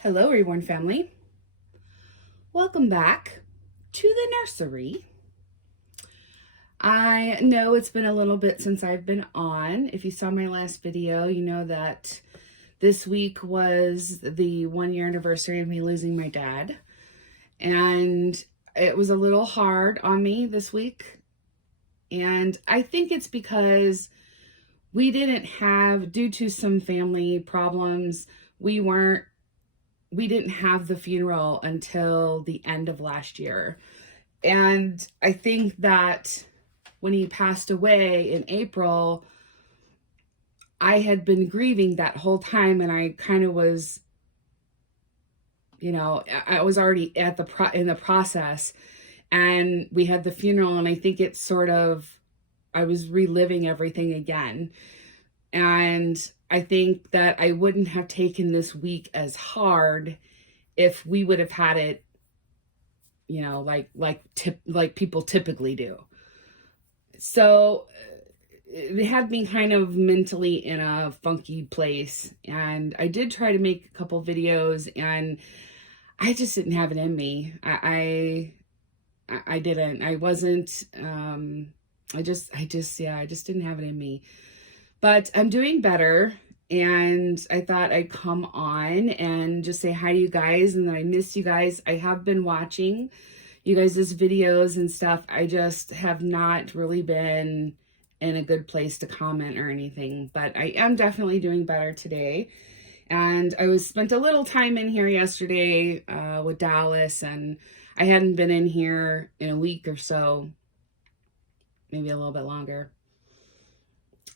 Hello, Reborn family. Welcome back to the nursery. I know it's been a little bit since I've been on. If you saw my last video, you know that this week was the 1-year anniversary of me losing my dad. And it was a little hard on me this week. And I think it's because we didn't have, due to some family problems, we didn't have the funeral until the end of last year. And I think that when he passed away in April, I had been grieving that whole time, and I kind of was, I was already in the process, and we had the funeral, and I think it's sort of, I was reliving everything again. And I think that I wouldn't have taken this week as hard if we would have had it, like people typically do. So it had me kind of mentally in a funky place. And I did try to make a couple videos, and I just didn't have it in me. I didn't. I wasn't. I just didn't have it in me. But I'm doing better, and I thought I'd come on and just say hi to you guys, and that I miss you guys. I have been watching you guys' videos and stuff. I just have not really been in a good place to comment or anything, but I am definitely doing better today. And I spent a little time in here yesterday with Dallas, and I hadn't been in here in a week or so, maybe a little bit longer.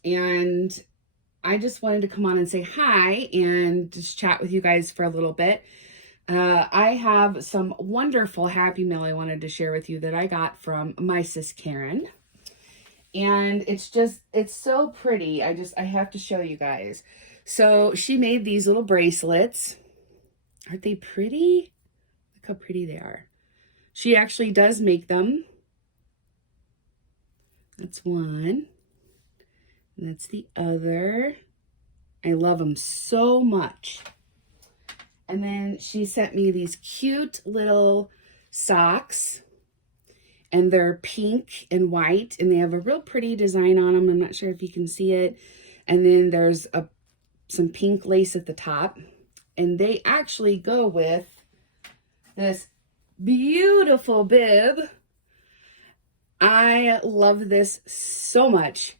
And I just wanted to come on and say hi and just chat with you guys for a little bit. I have some wonderful Happy Mail I wanted to share with you that I got from my sis Karen. And it's so pretty. I have to show you guys. So she made these little bracelets. Aren't they pretty? Look how pretty they are. She actually does make them. That's one. And that's the other. I love them so much. And then she sent me these cute little socks. And they're pink and white. And they have a real pretty design on them. I'm not sure if you can see it. And then there's some pink lace at the top. And they actually go with this beautiful bib. I love this so much.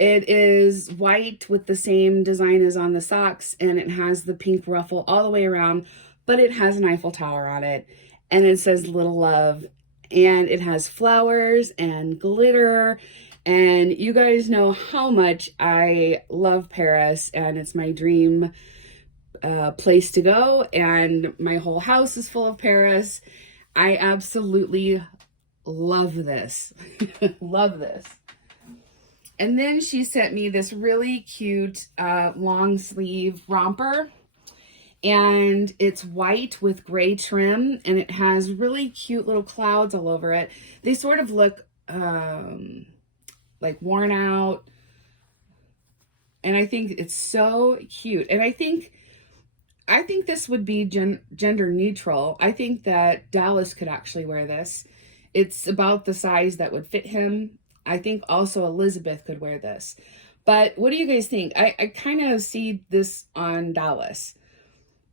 It is white with the same design as on the socks, and it has the pink ruffle all the way around, but it has an Eiffel Tower on it, and it says Little Love, and it has flowers and glitter, and you guys know how much I love Paris, and it's my dream place to go, and my whole house is full of Paris. I absolutely love this. Love this. And then she sent me this really cute long sleeve romper, and it's white with gray trim, and it has really cute little clouds all over it. They sort of look like worn out, and I think it's so cute. And I think this would be gender neutral. I think that Dallas could actually wear this. It's about the size that would fit him. I think also Elizabeth could wear this. But what do you guys think? I kind of see this on Dallas.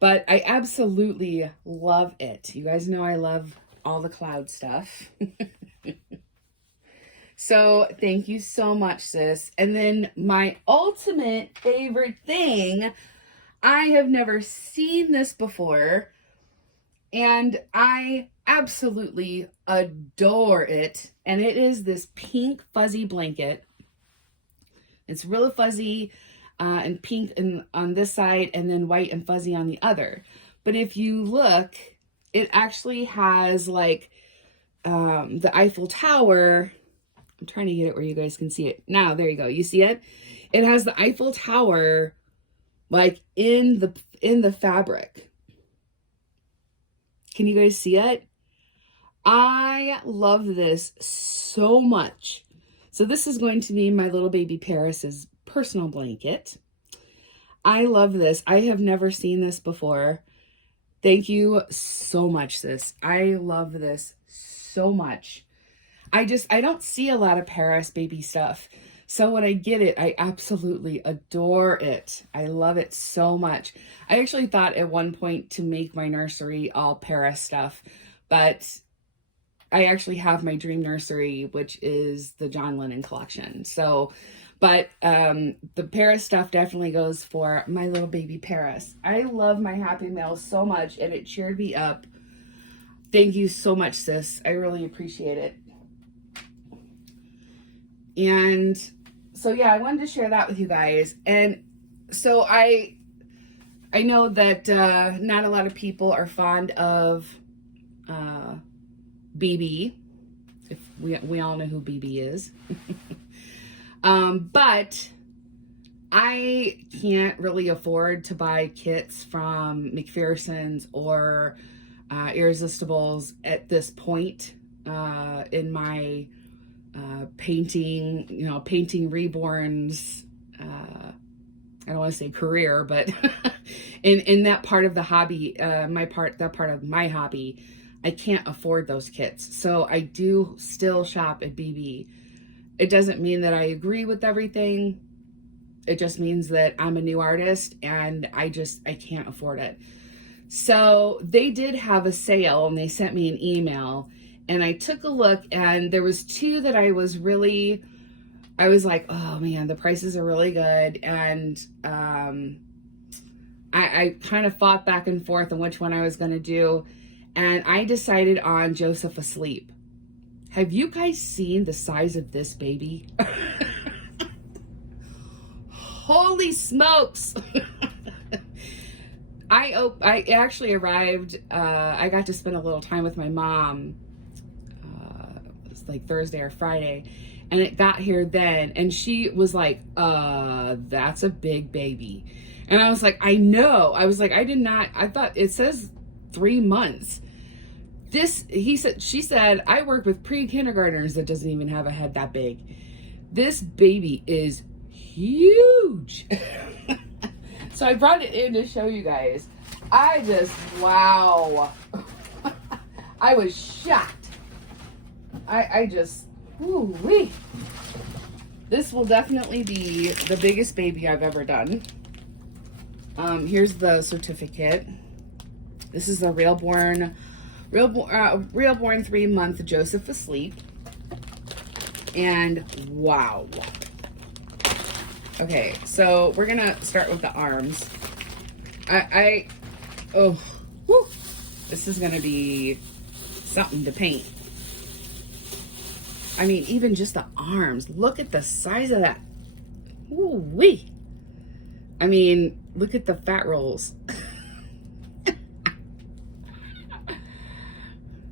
But I absolutely love it. You guys know I love all the cloud stuff. So thank you so much, sis. And then my ultimate favorite thing, I have never seen this before, and I absolutely adore it. And it is this pink fuzzy blanket. It's really fuzzy and pink on this side, and then white and fuzzy on the other. But if you look, it actually has like the Eiffel Tower. I'm trying to get it where you guys can see it. Now, there you go. You see it? It has the Eiffel Tower like in the fabric. Can you guys see it? I love this so much. So this is going to be my little baby Paris's personal blanket. I love this. I have never seen this before. Thank you so much, sis. I love this so much. I don't see a lot of Paris baby stuff. So when I get it, I absolutely adore it. I love it so much. I actually thought at one point to make my nursery all Paris stuff, but I actually have my dream nursery, which is the John Lennon collection. So, but the Paris stuff definitely goes for my little baby Paris. I love my Happy Mail so much, and it cheered me up. Thank you so much, sis. I really appreciate it. And so, yeah, I wanted to share that with you guys. And so I know that not a lot of people are fond of BB. If we all know who BB is. But I can't really afford to buy kits from McPherson's or Irresistibles at this point in my painting reborns, I don't want to say career, but in that part of the hobby, that part of my hobby, I can't afford those kits. So I do still shop at BB. It doesn't mean that I agree with everything. It just means that I'm a new artist and I can't afford it. So they did have a sale and they sent me an email. And I took a look, and there was two that I was like, oh man, the prices are really good. And I kind of fought back and forth on which one I was going to do. And I decided on Joseph Asleep. Have you guys seen the size of this baby? Holy smokes. I actually arrived, I got to spend a little time with my mom. Like Thursday or Friday, and it got here then, and she was like, that's a big baby. And I was like, I know. I was like, I thought it says 3 months. She said, I work with pre-kindergartners that doesn't even have a head that big. This baby is huge. So I brought it in to show you guys. Wow. I was shocked. Woo-wee. This will definitely be the biggest baby I've ever done. Here's the certificate. This is a Realborn 3-month Joseph Asleep. And wow. Okay, so we're gonna start with the arms. This is gonna be something to paint. I mean, even just the arms. Look at the size of that. Ooh-wee. I mean, look at the fat rolls.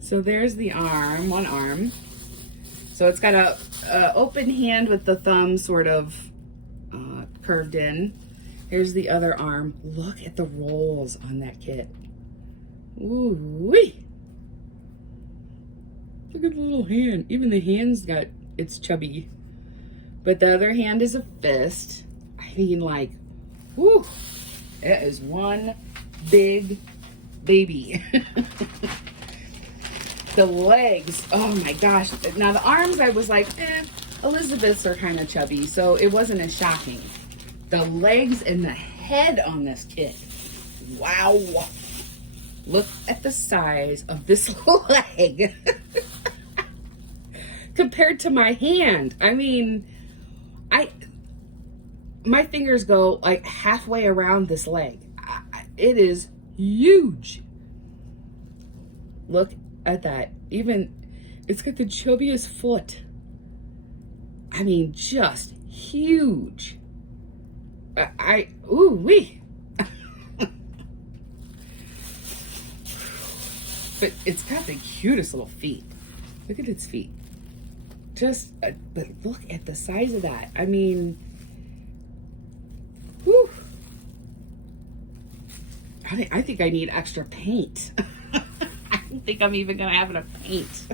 So there's the arm, one arm. So it's got a open hand with the thumb sort of curved in. Here's the other arm. Look at the rolls on that kit. Ooh-wee. Look at the little hand. Even the hand's it's chubby. But the other hand is a fist. I mean, like, whoo. That is one big baby. The legs, oh my gosh. Now the arms, I was like, Elizabeth's are kind of chubby, so it wasn't as shocking. The legs and the head on this kit. Wow. Look at the size of this leg. Compared to my hand. I mean, my fingers go like halfway around this leg. It is huge. Look at that. Even, it's got the chubbiest foot. I mean, just huge. Ooh-wee. But it's got the cutest little feet. Look at its feet. But look at the size of that. I mean, whew. I think I need extra paint. I don't think I'm even gonna have enough paint.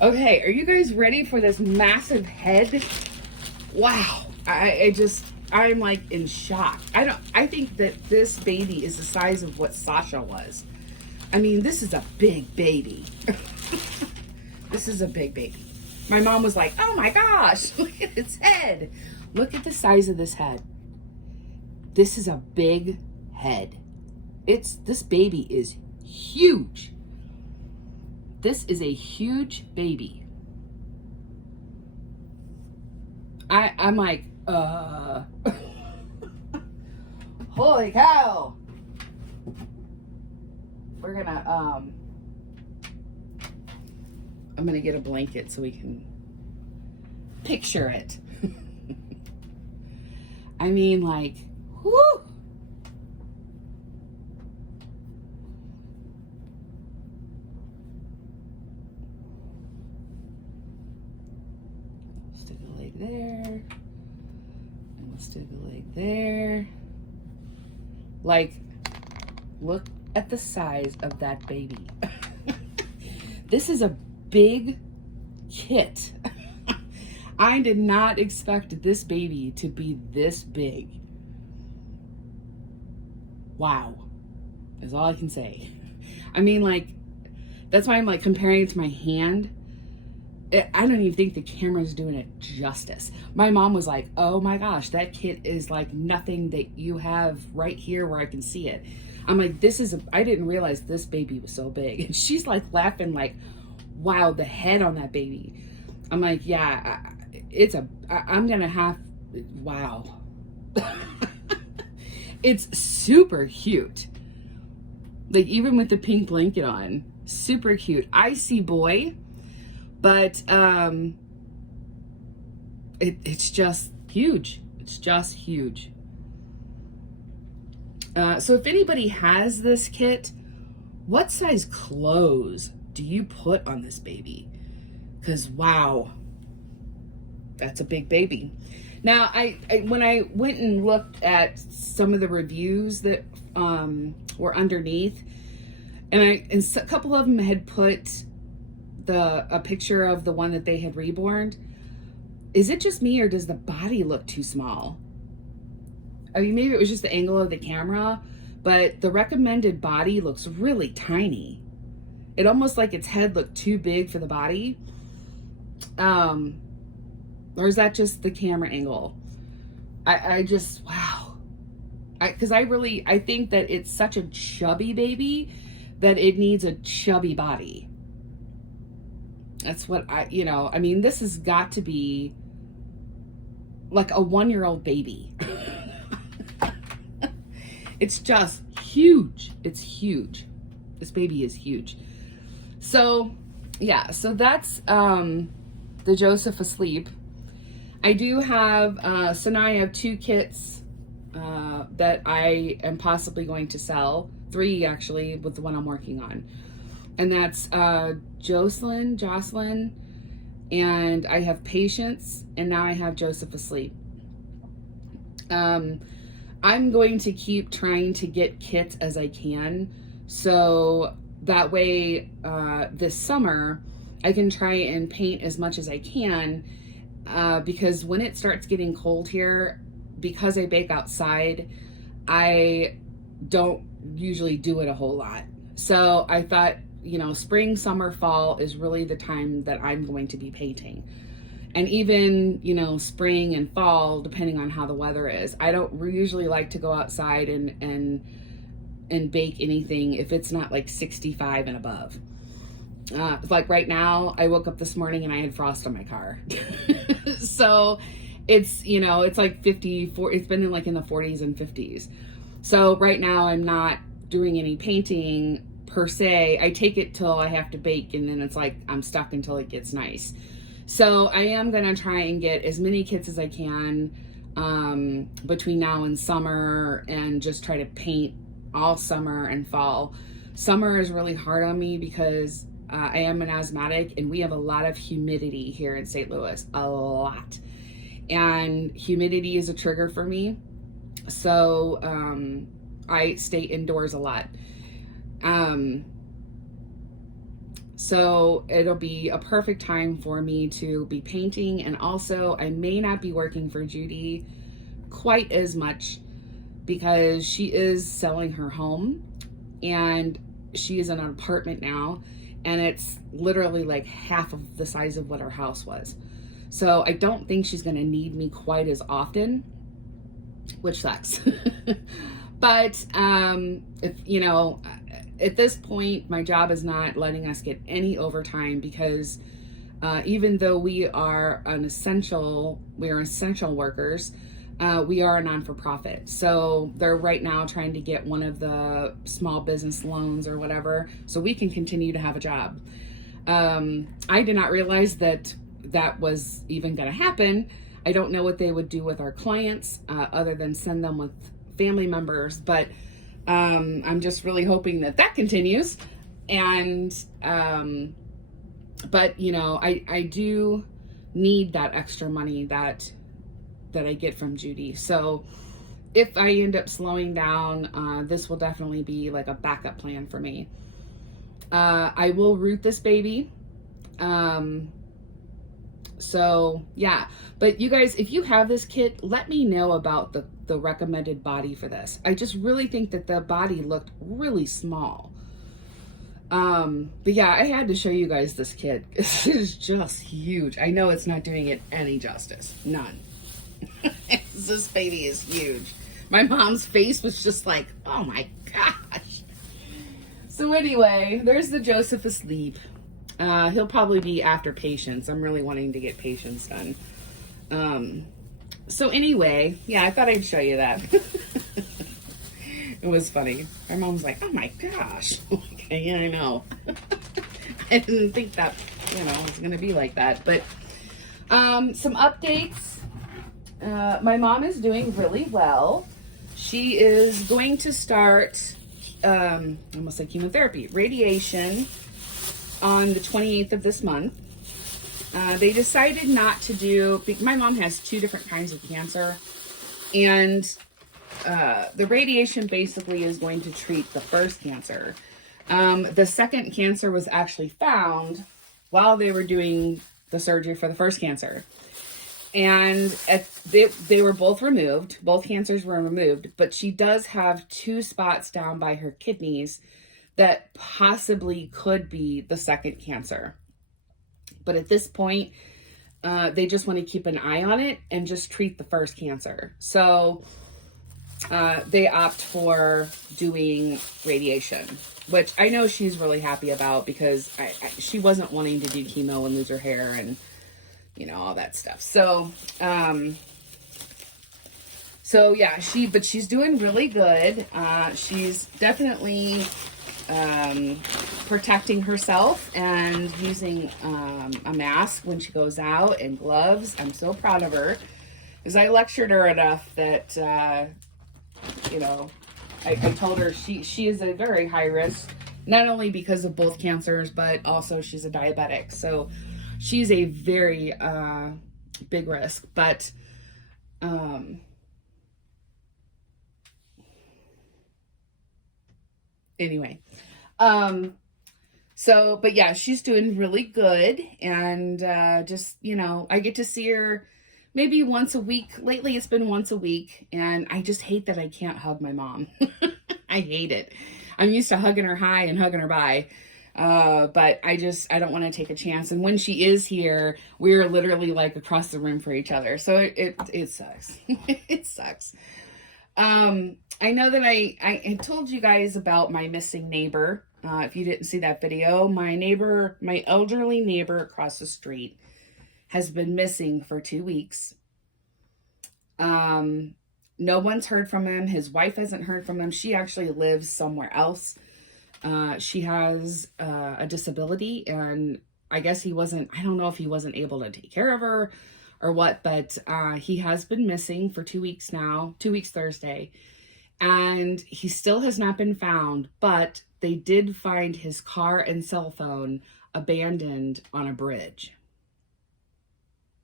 Okay, are you guys ready for this massive head? Wow, I'm like in shock. I think that this baby is the size of what Sasha was. I mean, this is a big baby. This is a big baby. My mom was like, oh my gosh, look at its head. Look at the size of this head. This is a big head. This baby is huge. This is a huge baby. I'm like, holy cow. We're gonna, I'm gonna get a blanket so we can picture it. I mean, like, whoo. Stick a leg there. And we'll stick a leg there. Like, look at the size of that baby. This is a big kit. I did not expect this baby to be this big. Wow. Is all I can say. I mean, like, that's why I'm like comparing it to my hand. I don't even think the camera's doing it justice. My mom was like, oh my gosh, that kit is like nothing that you have right here where I can see it. I'm like, I didn't realize this baby was so big. And she's like laughing like, wow, the head on that baby. I'm like, yeah, I'm gonna have, wow. It's super cute. Like, even with the pink blanket on, super cute. Icy boy, but it's just huge. It's just huge. So if anybody has this kit, what size clothes do you put on this baby? Because wow, that's a big baby. Now, when I went and looked at some of the reviews that were underneath, and a couple of them had put a picture of the one that they had reborn. Is it just me, or does the body look too small? I mean, maybe it was just the angle of the camera, but the recommended body looks really tiny. It almost like its head looked too big for the body. Or is that just the camera angle? I just, wow. Because I think that it's such a chubby baby that it needs a chubby body. That's what I mean, this has got to be like a 1-year-old baby. It's just huge. It's huge. This baby is huge. So, yeah, so that's the Joseph asleep. I do have, so now I have 2 kits that I am possibly going to sell. 3 actually, with the one I'm working on. And that's Jocelyn, and I have Patience, and now I have Joseph asleep. I'm going to keep trying to get kits as I can, so that way this summer I can try and paint as much as I can, because when it starts getting cold here, because I bake outside, I don't usually do it a whole lot. So I thought, spring, summer, fall is really the time that I'm going to be painting. And even, spring and fall, depending on how the weather is. I don't usually like to go outside and bake anything if it's not like 65 and above. Like right now, I woke up this morning and I had frost on my car. So it's, it's like 54, it's been in the 40s and 50s. So right now I'm not doing any painting per se. I take it till I have to bake, and then it's like I'm stuck until it gets nice. So I am gonna try and get as many kits as I can between now and summer, and just try to paint all summer and fall. Summer is really hard on me because I am an asthmatic, and we have a lot of humidity here in St. Louis, a lot. And humidity is a trigger for me. So I stay indoors a lot. So it'll be a perfect time for me to be painting. And also, I may not be working for Judy quite as much because she is selling her home, and she is in an apartment now, and it's literally like half of the size of what our house was. So I don't think she's going to need me quite as often, which sucks. But if you know, at this point, my job is not letting us get any overtime because even though we are essential workers, we are a non-for-profit. So they're right now trying to get one of the small business loans or whatever, so we can continue to have a job. I did not realize that was even going to happen. I don't know what they would do with our clients other than send them with family members, but I'm just really hoping that continues. And but you know, I do need that extra money that I get from Judy. So if I end up slowing down, this will definitely be like a backup plan for me. I will root this baby. So yeah, but you guys, if you have this kit, let me know about the recommended body for this. I just really think that the body looked really small. But yeah, I had to show you guys this kit. It is just huge. I know it's not doing it any justice. None. This baby is huge. My mom's face was just like, oh my gosh. So anyway, there's the Joseph asleep. He'll probably be after Patience. I'm really wanting to get Patience done. So anyway, yeah, I thought I'd show you that. It was funny. My mom's like, oh my gosh. Okay, yeah, I know. I didn't think that, you know, it was going to be like that. But some updates. My mom is doing really well. She is going to start, almost like chemotherapy, radiation on the 28th of this month. They decided not to do, my mom has 2 different kinds of cancer, and the radiation basically is going to treat the first cancer. The second cancer was actually found while they were doing the surgery for the first cancer. And they were both removed. Both cancers were removed, but she does have 2 spots down by her kidneys that possibly could be the second cancer. But at this point, they just want to keep an eye on it and just treat the first cancer. So they opt for doing radiation, which I know she's really happy about because she wasn't wanting to do chemo and lose her hair and, you know, all that stuff. So, so yeah, she's doing really good. She's definitely protecting herself and using a mask when she goes out and gloves. I'm so proud of her because I lectured her enough that, you know, I told her she is a very high risk, not only because of both cancers, but also she's a diabetic. So she's a very big risk, but anyway, so, but yeah, she's doing really good. And just, you know, I get to see her maybe once a week. Lately it's been once a week, and I just hate that I can't hug my mom. I hate it. I'm used to hugging her high and hugging her bye. But I don't want to take a chance. And when she is here, we're literally like across the room for each other. So it sucks. It sucks. I know that I told you guys about my missing neighbor. If you didn't see that video, my elderly neighbor across the street has been missing for 2 weeks. No one's heard from him. His wife hasn't heard from him. She actually lives somewhere else. She has a disability, and I guess I don't know if he wasn't able to take care of her or what, but he has been missing for 2 weeks now, 2 weeks Thursday, and he still has not been found, but they did find his car and cell phone abandoned on a bridge.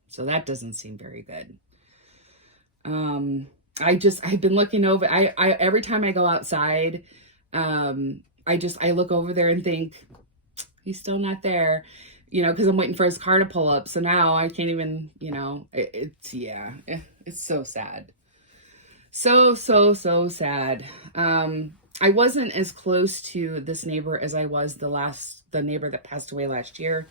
So that doesn't seem very good. I've been looking over, I every time I go outside, I look over there and think, he's still not there, you know, because I'm waiting for his car to pull up. So now I can't even, you know, it's so sad. So sad. I wasn't as close to this neighbor as I was the neighbor that passed away last year,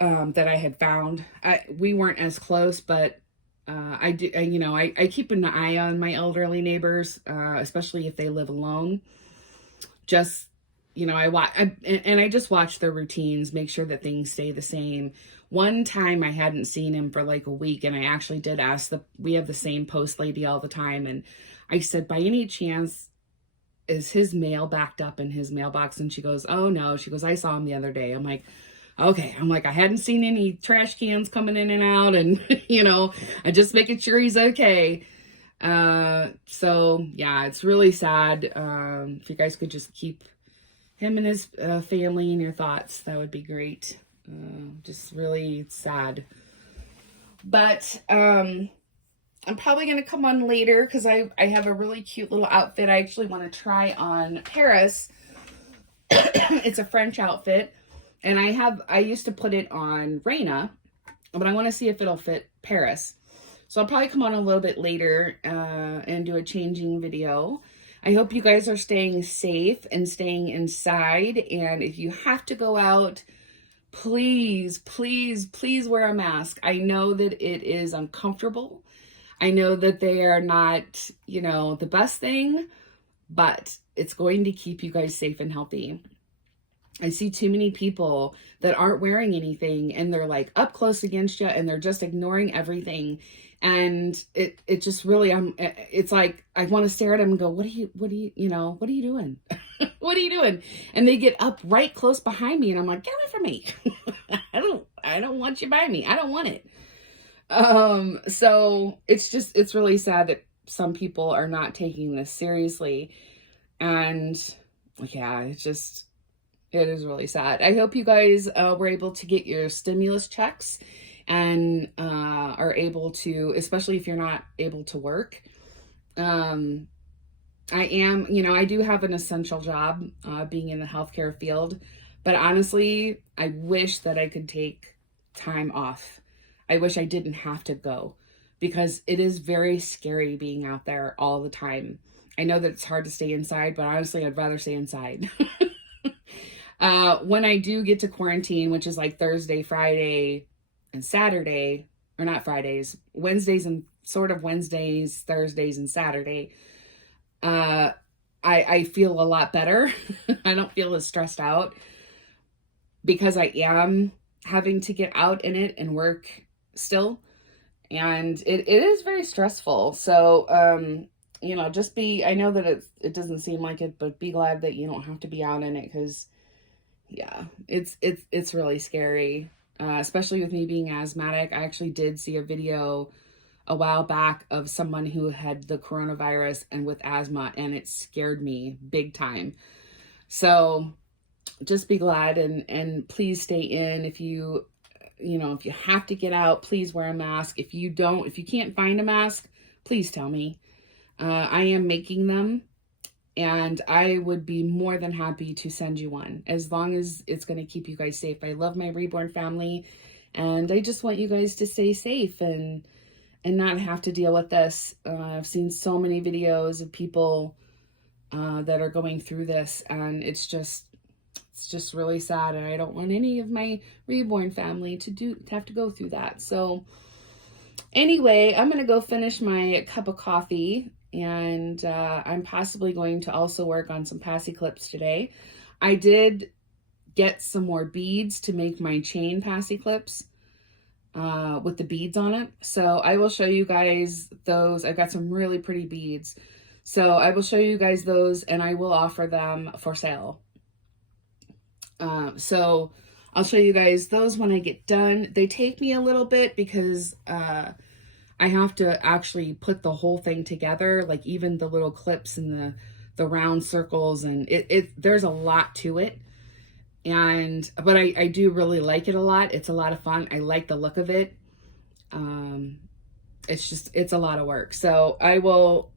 that I had found. We weren't as close, but I keep an eye on my elderly neighbors, especially if they live alone. Just, I just watch their routines, make sure that things stay the same. One time I hadn't seen him for like a week, and I actually did ask we have the same post lady all the time. And I said, by any chance, is his mail backed up in his mailbox? And she goes, oh no. She goes, I saw him the other day. I'm like, okay. I'm like, I hadn't seen any trash cans coming in and out. And, I just making sure he's okay. So yeah, it's really sad. If you guys could just keep him and his family in your thoughts, that would be great. Just really sad. But I'm probably going to come on later because I have a really cute little outfit I actually want to try on Paris. It's a French outfit, and I used to put it on Raina, but I want to see if it'll fit Paris. So I'll probably come on a little bit later and do a changing video. I hope you guys are staying safe and staying inside. And if you have to go out, please, please, please wear a mask. I know that it is uncomfortable. I know that they are not, the best thing, but it's going to keep you guys safe and healthy. I see too many people that aren't wearing anything, and they're like up close against you, and they're just ignoring everything. And it just really, it's like, I want to stare at them and go, what are you doing? What are you doing? And they get up right close behind me, and I'm like, get away from me. I don't want you by me. I don't want it. So it's really sad that some people are not taking this seriously. And yeah, it is really sad. I hope you guys were able to get your stimulus checks and are able to, especially if you're not able to work. I do have an essential job, being in the healthcare field, but honestly, I wish that I could take time off. I wish I didn't have to go, because it is very scary being out there all the time. I know that it's hard to stay inside, but honestly, I'd rather stay inside. When I do get to quarantine, which is like Thursday, Friday, and Saturday, or not Fridays, Wednesdays, Thursdays, and Saturday, I feel a lot better. I don't feel as stressed out because I am having to get out in it and work still. And it is very stressful. So, I know that it doesn't seem like it, but be glad that you don't have to be out in it, because yeah, it's really scary. Especially with me being asthmatic. I actually did see a video a while back of someone who had the coronavirus and with asthma, and it scared me big time. So just be glad and please stay in. If you have to get out, please wear a mask. If you can't find a mask, please tell me. I am making them, and I would be more than happy to send you one, as long as it's going to keep you guys safe. I love my Reborn family, and I just want you guys to stay safe and not have to deal with this. I've seen so many videos of people that are going through this, and it's just really sad, and I don't want any of my Reborn family to have to go through that. So anyway, I'm going to go finish my cup of coffee, and I'm possibly going to also work on some passy clips today. I did get some more beads to make my chain passy clips with the beads on it. So I will show you guys those. I've got some really pretty beads. So I will show you guys those, and I will offer them for sale. So I'll show you guys those when I get done. They take me a little bit because I have to actually put the whole thing together, like even the little clips and the round circles, and there's a lot to it. But I do really like it a lot. It's a lot of fun. I like the look of it. It's a lot of work. So I will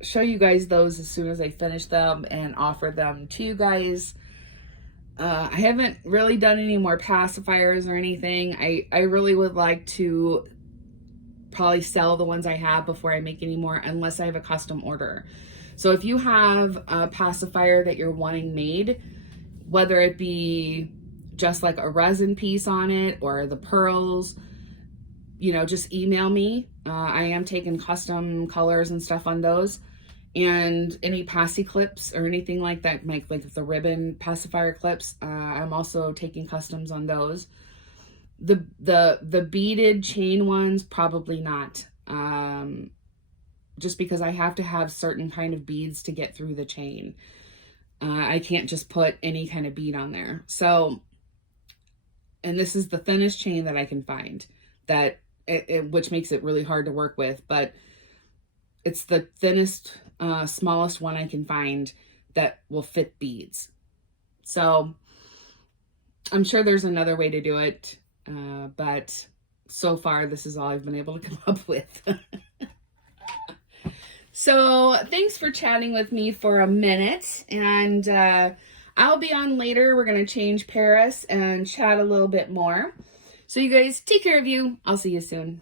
show you guys those as soon as I finish them and offer them to you guys. I haven't really done any more pacifiers or anything. I really would like to probably sell the ones I have before I make any more, unless I have a custom order. So if you have a pacifier that you're wanting made, whether it be just like a resin piece on it or the pearls, you know, just email me. I am taking custom colors and stuff on those. And any passy clips or anything like that, like the ribbon pacifier clips, I'm also taking customs on those. The beaded chain ones, probably not. Just because I have to have certain kind of beads to get through the chain. I can't just put any kind of bead on there. So, and this is the thinnest chain that I can find, that which makes it really hard to work with, but it's the thinnest, smallest one I can find that will fit beads. So I'm sure there's another way to do it, but so far this is all I've been able to come up with. So thanks for chatting with me for a minute, and I'll be on later. We're going to change Paris and chat a little bit more. So you guys take care of you. I'll see you soon.